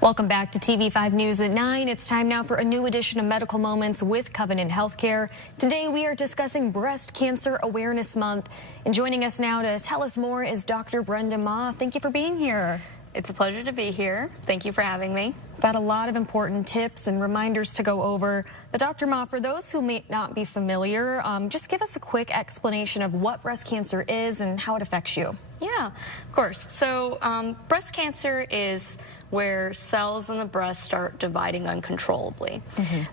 Welcome back to TV5 News at 9. It's time now for a new edition of Medical Moments with Covenant Healthcare. Today we are discussing Breast Cancer Awareness Month. And joining us now to tell us more is Dr. Brenda Ma. Thank you for being here. It's a pleasure to be here. Thank you for having me. We've got a lot of important tips and reminders to go over. But Dr. Ma, for those who may not be familiar, just give us a quick explanation of what breast cancer is and how it affects you. Yeah, of course. So breast cancer is where cells in the breast start dividing uncontrollably.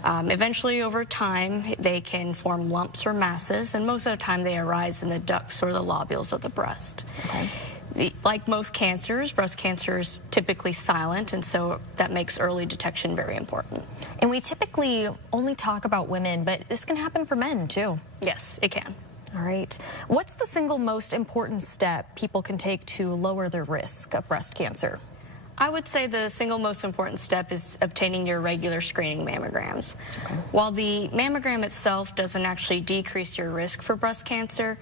Eventually, over time, they can form lumps or masses, and most of the time they arise in the ducts or the lobules of the breast. Like most cancers, breast cancer is typically silent, and so that makes early detection very important. And we typically only talk about women, but this can happen for men too. Yes, it can. All right. What's the single most important step people can take to lower their risk of breast cancer? I would say the single most important step is obtaining your regular screening mammograms. While the mammogram itself doesn't actually decrease your risk for breast cancer,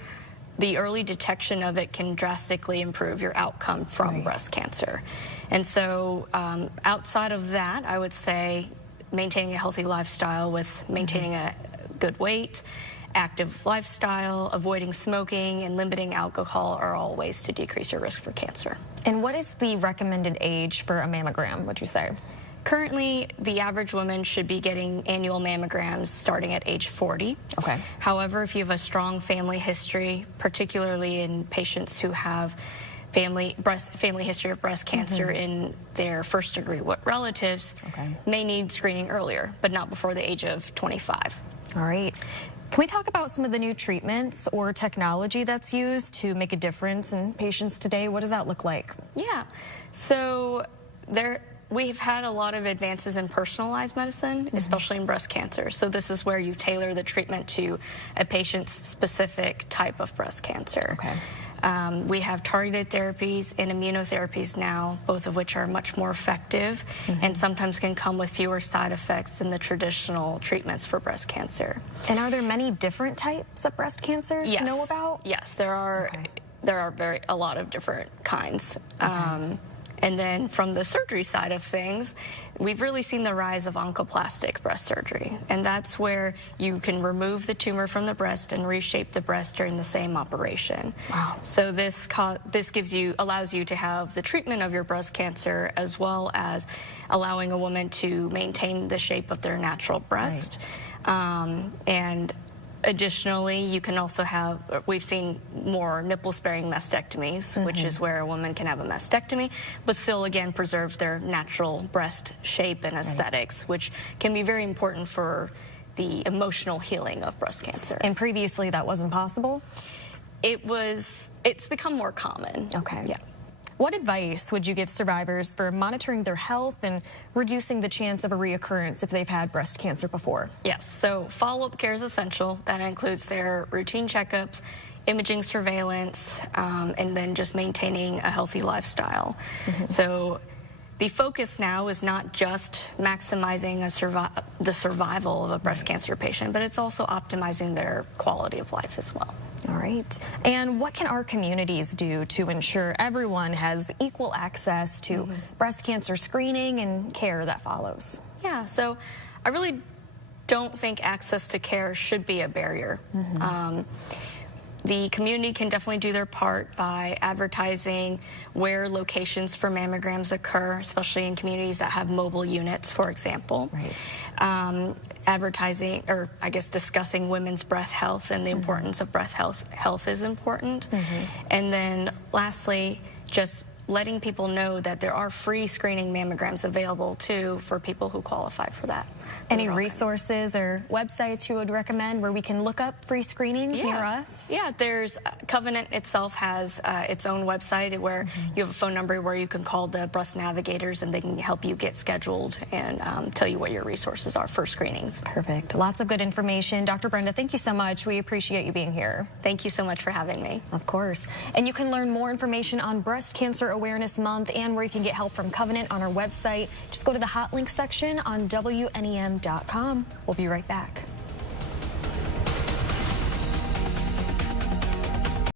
the early detection of it can drastically improve your outcome from breast cancer. And so outside of that, I would say maintaining a healthy lifestyle with maintaining a good weight, active lifestyle, avoiding smoking, and limiting alcohol are all ways to decrease your risk for cancer. And what is the recommended age for a mammogram, would you say? Currently, the average woman should be getting annual mammograms starting at age 40. However, if you have a strong family history, particularly in patients who have family history of breast cancer in their first degree relatives, may need screening earlier, but not before the age of 25. All right. Can we talk about some of the new treatments or technology that's used to make a difference in patients today? What does that look like? Yeah. So we've had a lot of advances in personalized medicine, especially in breast cancer. So this is where you tailor the treatment to a patient's specific type of breast cancer. We have targeted therapies and immunotherapies now, both of which are much more effective and sometimes can come with fewer side effects than the traditional treatments for breast cancer. And are there many different types of breast cancer to know about? Yes, there are a lot of different kinds. And then from the surgery side of things, we've really seen the rise of oncoplastic breast surgery. And that's where you can remove the tumor from the breast and reshape the breast during the same operation. So this allows you to have the treatment of your breast cancer as well as allowing a woman to maintain the shape of their natural breast. And additionally, you can also have, we've seen more nipple-sparing mastectomies, which is where a woman can have a mastectomy, but still, again, preserve their natural breast shape and aesthetics, which can be very important for the emotional healing of breast cancer. And previously, that wasn't possible? It's become more common. Yeah. What advice would you give survivors for monitoring their health and reducing the chance of a reoccurrence if they've had breast cancer before? Yes, so follow-up care is essential. That includes their routine checkups, imaging surveillance, and then just maintaining a healthy lifestyle. So the focus now is not just maximizing the survival of a breast cancer patient, but it's also optimizing their quality of life as well. All right. And what can our communities do to ensure everyone has equal access to breast cancer screening and care that follows? Yeah, so I really don't think access to care should be a barrier. The community can definitely do their part by advertising where locations for mammograms occur, especially in communities that have mobile units, for example. Advertising, or I guess discussing women's breast health and the importance of breast health is important. And then lastly, just letting people know that there are free screening mammograms available too for people who qualify for that. Any resources or websites you would recommend where we can look up free screenings near us? Yeah, there's Covenant itself has its own website where you have a phone number where you can call the breast navigators and they can help you get scheduled and tell you what your resources are for screenings. Perfect. Lots of good information. Dr. Brenda, thank you so much. We appreciate you being here. Thank you so much for having me. Of course. And you can learn more information on Breast Cancer Awareness Month and where you can get help from Covenant on our website. Just go to the hot link section on WNEM.com. We'll be right back.